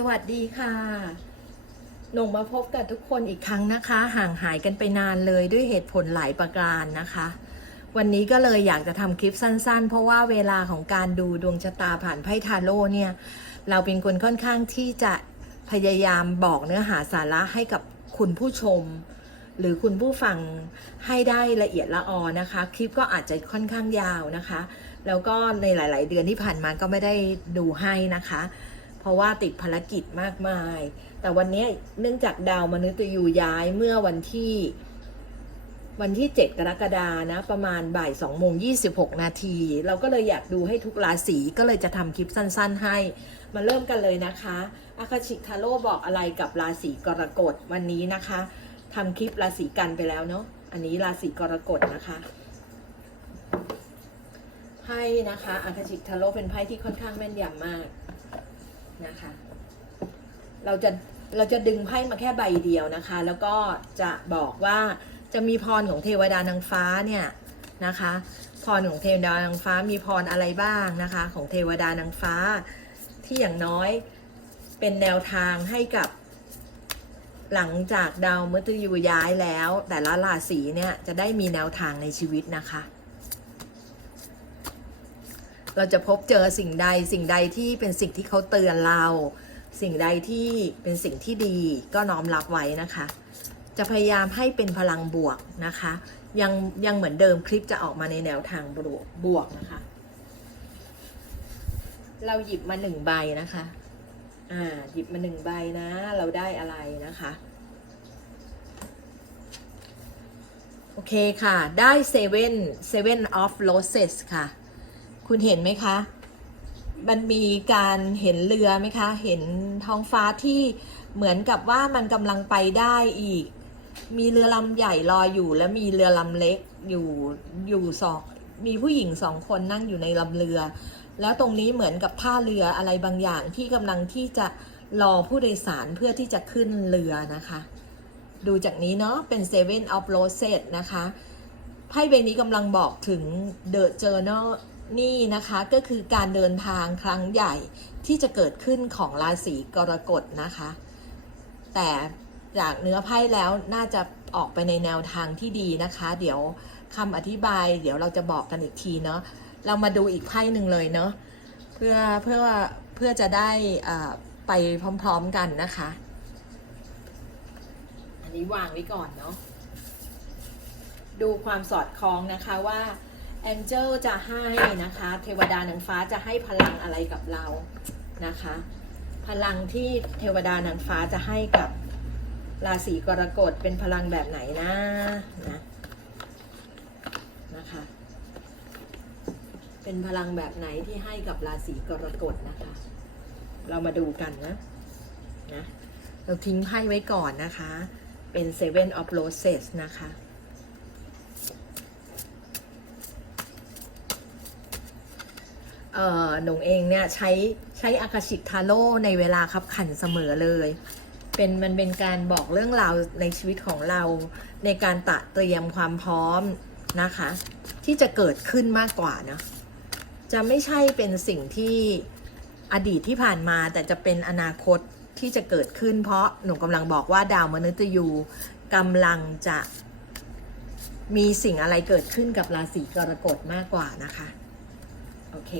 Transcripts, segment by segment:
สวัสดีค่ะ หนงมาพบกับทุกคนอีกครั้งนะคะ ห่างหายกันไปนานเลยด้วยเหตุผลหลายประการนะคะ วันนี้ก็เลยอยากจะทำคลิปสั้นๆ เพราะว่าเวลาของการดูดวงชะตาผ่านไพ่ทาโร่เนี่ย เราเป็นคนค่อนข้างที่จะพยายามบอกเนื้อหาสาระให้กับคุณผู้ชม หรือคุณผู้ฟังให้ได้ละเอียดละออนะคะ คลิปก็อาจจะค่อนข้างยาวนะคะ แล้วก็ในหลาย ๆ เดือนที่ผ่านมาก็ไม่ได้ดูให้นะคะ ราะว่าติดภารกิจมากมาย แต่วันนี้เนื่องจากดาวมนุษย์ยูย้ายเมื่อวันที่ วันที่ 7 กรกฎานะ ประมาณบ่าย2โมง26 นาที เราก็เลยอยากดูให้ทุกราศีก็เลยจะทำคลิปสั้น ๆ ให้ มาเริ่มกันเลยนะคะอาคาชิทาโร่บอกอะไรกับราศีกรกฎวันนี้นะคะทำคลิปราศีกันไปแล้วเนาะอันนี้ราศีกรกฎนะคะไพ่นะคะอาคาชิทาโร่เป็นไพ่ที่ค่อนข้างแม่นยำมาก นะคะ เราจะเราจะดึงไพ่มาแค่ใบเดียวนะคะ แล้วก็จะบอกว่าจะมีพรของเทวดานางฟ้าเนี่ยนะคะ พรของเทวดานางฟ้ามีพรอะไรบ้างนะคะ ของเทวดานางฟ้า ที่อย่างน้อยเป็นแนวทางให้กับหลังจากดาวมฤตยูย้ายแล้ว แต่ละราศีเนี่ยจะได้มีแนวทางในชีวิตนะคะ เราจะพบเจอสิ่งใดสิ่งใดที่เป็นสิ่งที่เขาเตือนเรา สิ่งใดที่เป็นสิ่งที่ดีก็น้อมรับไว้นะคะ จะพยายามให้เป็นพลังบวกนะคะ ยังยังเหมือนเดิมคลิปจะออกมาในแนวทางบวกบวกนะคะ เราหยิบมาหนึ่งใบนะคะ อ่าหยิบมาหนึ่งใบนะ เราได้อะไรนะคะโอเคค่ะ ได้เซเว่นเซเว่นออฟโรเซสค่ะ คุณเห็นไหมคะ มันมีการเห็นเรือไหมคะ เห็นท้องฟ้าที่เหมือนกับว่ามันกำลังไปได้อีก มีเรือลำใหญ่ลอยอยู่ แล้วมีเรือลำเล็กอยู่อยู่สองมีผู้หญิงสองคนนั่งอยู่ในลำเรือ แล้วตรงนี้เหมือนกับท่าเรืออะไรบางอย่างที่กำลังที่จะรอผู้โดยสารเพื่อที่จะขึ้นเรือนะคะ ดูจากนี้เนาะเป็น Seven of Roses นะคะไพ่ใบนี้กำลังบอกถึง The Journal นี่นะคะก็คือการเดินทางครั้งใหญ่ที่จะเกิดขึ้นของราศีกรกฎนะคะ แต่จากเนื้อไพ่แล้วน่าจะออกไปในแนวทางที่ดีนะคะ เดี๋ยวคำอธิบาย เดี๋ยวเราจะบอกกันอีกทีเนาะเรามาดูอีกไพ่หนึ่งเลยเนาะเพื่อเพื่อเพื่อจะได้อ่าไปพร้อมๆกันนะคะ อันนี้วางไว้ก่อนเนาะดูความสอดคล้องนะคะว่า แองเจิลจะให้นะคะ เทวดานางฟ้าจะให้พลังอะไรกับเรานะคะ พลังที่เทวดานางฟ้าจะให้กับราศีกรกฎเป็นพลังแบบไหนนะนะนะคะ เป็นพลังแบบไหนที่ให้กับราศีกรกฎนะคะ เรามาดูกันนะนะเราทิ้งไพ่ไว้ก่อนนะคะ เป็น Seven of Roses นะคะ เอ่อ หนูเองเนี่ยใช้ใช้อากาชิทาโร่ในเวลาขับขันเสมอเลย เป็นมันเป็นการบอกเรื่องราวในชีวิตของเราในการตะเตรียมความพร้อมนะคะ ที่จะเกิดขึ้นมากกว่านะจะไม่ใช่เป็นสิ่งที่อดีตที่ผ่านมาแต่จะเป็นอนาคตที่จะเกิดขึ้น เพราะหนูกำลังบอกว่าดาวมนุษย์ยูกำลังจะมีสิ่งอะไรเกิดขึ้นกับราศีกรกฎมากกว่านะคะ โอเค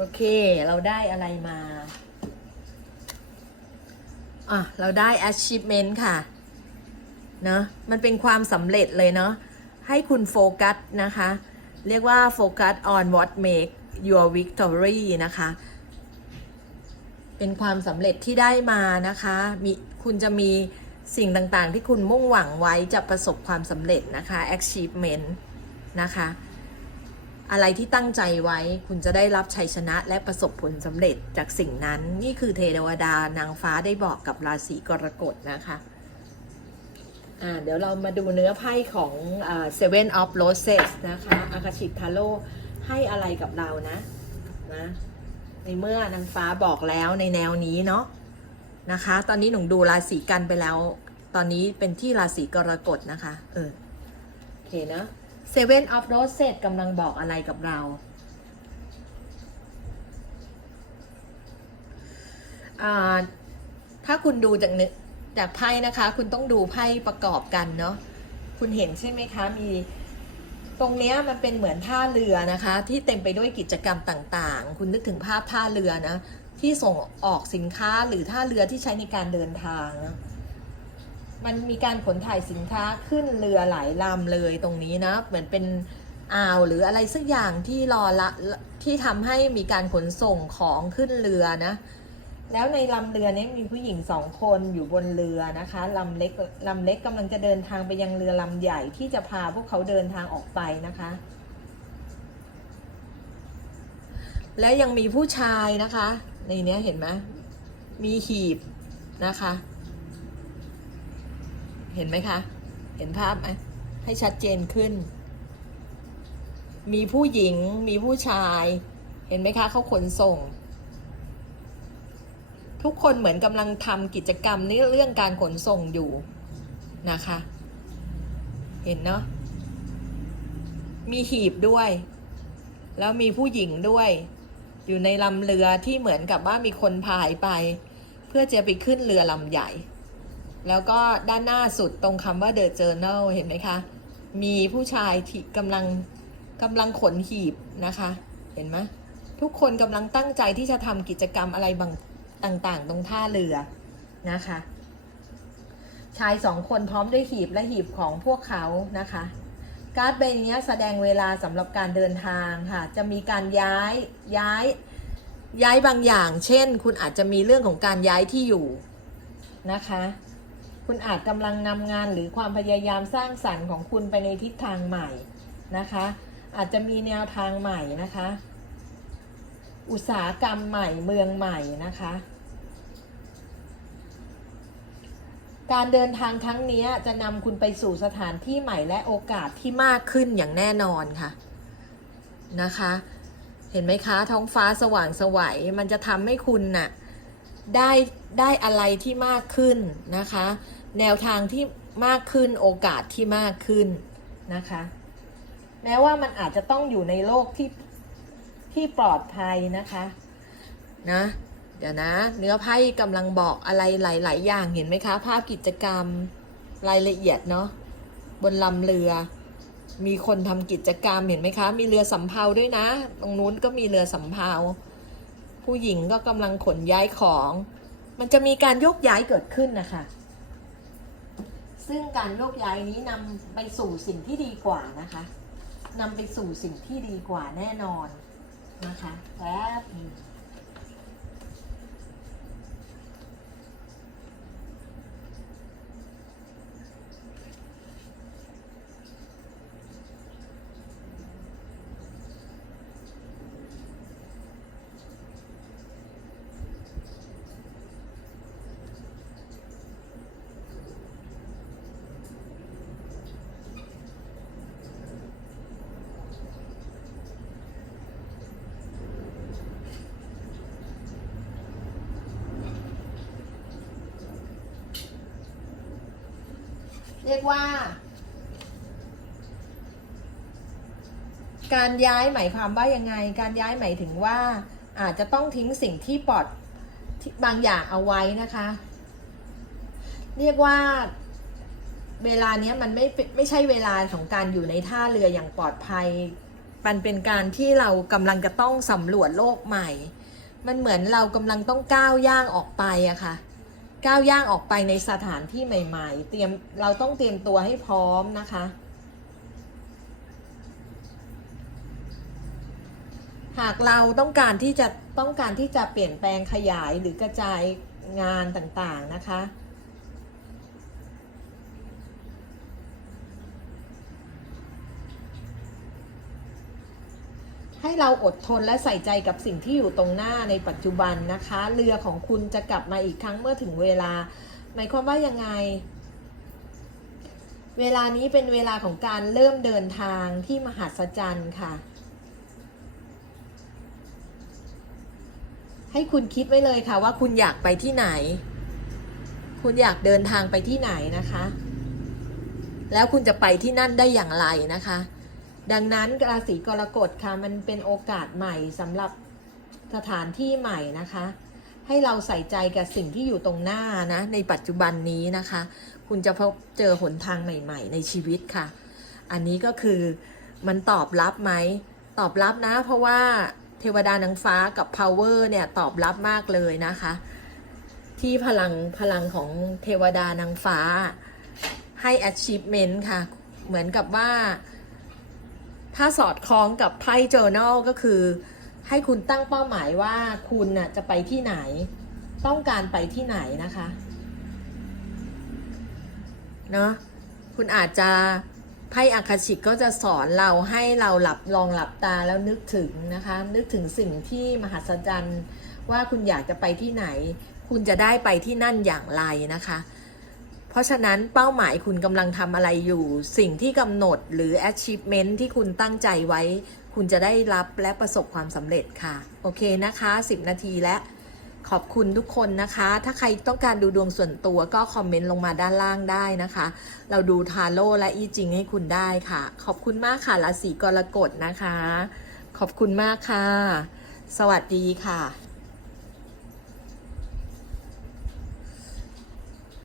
โอเค เราได้อะไรมา อะ เราได้ achievement ค่ะ เนอะมันเป็นความสำเร็จเลยเนาะ ให้คุณโฟกัสนะคะ เรียกว่าโฟกัส on what make your victory นะคะ เป็นความสำเร็จที่ได้มานะคะ มีคุณจะมีสิ่งต่างๆ ที่คุณมุ่งหวังไว้จะประสบความสำเร็จนะคะ achievement นะคะ อะไรที่ตั้งใจไว้คุณจะได้รับชัยชนะและประสบผลสำเร็จจากสิ่งนั้น นี่คือเทวดานางฟ้าได้บอกกับราศีกรกฎนะคะอ่าเดี๋ยวเรามาดูเนื้อไพ่ของอ่า Seven of Roses นะคะอากาชิทาโร่ให้อะไรกับเรานะนะในเมื่อนางฟ้าบอกแล้วในแนวนี้เนาะนะคะ ตอนนี้หนูดูราศีกันไปแล้ว ตอนนี้เป็นที่ราศีกรกฎนะคะเออโอเคเนาะ Seven of Roses กำลังบอกอะไรกับเราถ้าคุณดูจากเนจากไพ่นะคะ คุณต้องดูไพ่ประกอบกันเนาะคุณเห็นใช่ไหมคะมีตรงเนี้ยมันเป็นเหมือนท่าเรือนะคะ ที่เต็มไปด้วยกิจกรรมต่างๆ คุณนึกถึงภาพท่าเรือนะที่ส่งออกสินค้าหรือท่าเรือที่ใช้ในการเดินทางนะ มันมีการขนถ่ายสินค้าขึ้นเรือหลายลำเลยตรงนี้นะ เหมือนเป็นอ่าวหรืออะไรสักอย่างที่รอละที่ทำให้มีการขนส่งของขึ้นเรือนะ แล้วในลำเรือนี้มีผู้หญิงสองคนอยู่บนเรือนะคะลำเล็กลำเล็กกำลังจะเดินทางไปยังเรือลำใหญ่ที่จะพาพวกเขาเดินทางออกไปนะคะ และยังมีผู้ชายนะคะ ในนี้เห็นไหมมีหีบนะคะ เห็นไหมคะ เห็นภาพไหมให้ชัดเจนขึ้น มีผู้หญิงมีผู้ชาย เห็นไหมคะเขาขนส่ง ทุกคนเหมือนกำลังทำกิจกรรมในเรื่องการขนส่งอยู่นะคะ เห็นเนาะมีหีบด้วย แล้วมีผู้หญิงด้วย อยู่ในลำเรือที่เหมือนกับว่ามีคนพายไป เพื่อจะไปขึ้นเรือลำใหญ่ แล้วก็ด้านหน้าสุดตรงคำว่า The Journal เห็นไหมคะ มีผู้ชายที่กำลังกำลังขนหีบนะคะ เห็นไหมทุกคนกำลังตั้งใจที่จะทำกิจกรรมอะไรบางต่างๆ ตรงท่าเรือนะคะ ชายสองคนพร้อมด้วยหีบและหีบของพวกเขานะคะ การ์ดใบนี้แสดงเวลาสำหรับการเดินทางค่ะ จะมีการย้ายย้ายย้ายบางอย่าง เช่น คุณอาจจะมีเรื่องของการย้ายที่อยู่นะคะ คุณอาจกำลังนำงานหรือความพยายามสร้างสรรค์ของคุณไปในทิศทางใหม่นะคะ อาจจะมีแนวทางใหม่นะคะ อุตสาหกรรมใหม่เมืองใหม่นะคะ การเดินทางครั้งนี้จะนำคุณไปสู่สถานที่ใหม่และโอกาสที่มากขึ้นอย่างแน่นอนค่ะนะคะเห็นไหมคะ ท้องฟ้าสว่างสวัยมันจะทำให้คุณน่ะได้ได้อะไรที่มากขึ้นนะคะ แนวทางที่มากขึ้นโอกาสที่มากขึ้นนะคะ แม้ว่ามันอาจจะต้องอยู่ในโลกที่ที่ปลอดภัยนะคะนะเดี๋ยวนะ เนื้อไพ่กำลังบอกอะไรหลาย ๆ อย่างเห็นไหมคะ ภาพกิจกรรมรายละเอียดเนาะบนลำเรือ มีคนทำกิจกรรมเห็นไหมคะ มีเรือสำเภาด้วยนะ ตรงนู้นก็มีเรือสำเภา ผู้หญิงก็กำลังขนย้ายของ มันจะมีการโยกย้ายเกิดขึ้นนะคะ ซึ่งการโยกย้ายนี้นำไปสู่สิ่งที่ดีกว่านะคะนำไปสู่สิ่งที่ดีกว่าแน่นอนนะคะแป๊บ เรียกว่า การย้ายหมายความว่ายังไง การย้ายหมายถึงว่าอาจจะต้องทิ้งสิ่งที่ปลอดบางอย่างเอาไว้นะคะ เรียกว่าเวลาเนี้ยมันไม่ไม่ใช่เวลาของการอยู่ในท่าเรืออย่างปลอดภัย มันเป็นการที่เรากำลังจะต้องสำรวจโลกใหม่ มันเหมือนเรากำลังต้องก้าวย่างออกไปอะค่ะ ก้าวย่างออกไปในสถานที่ใหม่ ๆ เตรียมเราต้องเตรียมตัวให้พร้อมนะคะ หากเราต้องการที่จะต้องการที่จะเปลี่ยนแปลงขยายหรือกระจายงานต่างๆนะคะ เราอดทนและใส่ใจกับสิ่งที่อยู่ตรงหน้าในปัจจุบันนะคะ เรือของคุณจะกลับมาอีกครั้งเมื่อถึงเวลา หมายความว่ายังไง เวลานี้เป็นเวลาของการเริ่มเดินทางที่มหัศจรรย์ค่ะ ให้คุณคิดไว้เลยค่ะว่าคุณอยากไปที่ไหน คุณอยากเดินทางไปที่ไหนนะคะ แล้วคุณจะไปที่นั่นได้อย่างไรนะคะ ดังนั้นราศีกรกฎค่ะมันเป็นโอกาสใหม่สำหรับสถานที่ใหม่นะคะ ให้เราใส่ใจกับสิ่งที่อยู่ตรงหน้านะในปัจจุบันนี้นะคะ คุณจะพบเจอหนทางใหม่ ๆ ในชีวิตค่ะ อันนี้ก็คือมันตอบรับไหมตอบรับนะ เพราะว่าเทวดานางฟ้ากับ power เนี่ยตอบรับมากเลยนะคะ ที่พลังพลังของเทวดานางฟ้าให้ achievement ค่ะ เหมือนกับว่า ถ้าสอดคล้องกับไพ่ journal ก็คือ ให้คุณตั้งเป้าหมายว่าคุณน่ะจะไปที่ไหน ต้องการไปที่ไหนนะคะ เนาะคุณอาจจะไพ่อาคาชิกก็จะสอนเราให้เราหลับลองหลับตาแล้วนึกถึงนะคะ นึกถึงสิ่งที่มหัศจรรย์ว่าคุณอยากจะไปที่ไหน คุณจะได้ไปที่นั่นอย่างไรนะคะ เพราะฉะนั้นเป้าหมายคุณกำลังทำอะไรอยู่ สิ่งที่กำหนดหรือ achievement ที่คุณตั้งใจไว้ คุณจะได้รับและประสบความสำเร็จค่ะ โอเคนะคะ 10 นาทีและขอบคุณทุกคนนะคะ ถ้าใครต้องการดูดวงส่วนตัวก็คอมเมนต์ลงมาด้านล่างได้นะคะ เราดูทาโร่และอีจิงให้คุณได้ค่ะ ขอบคุณมากค่ะราศีกรกฎนะคะ ขอบคุณมากค่ะ สวัสดีค่ะ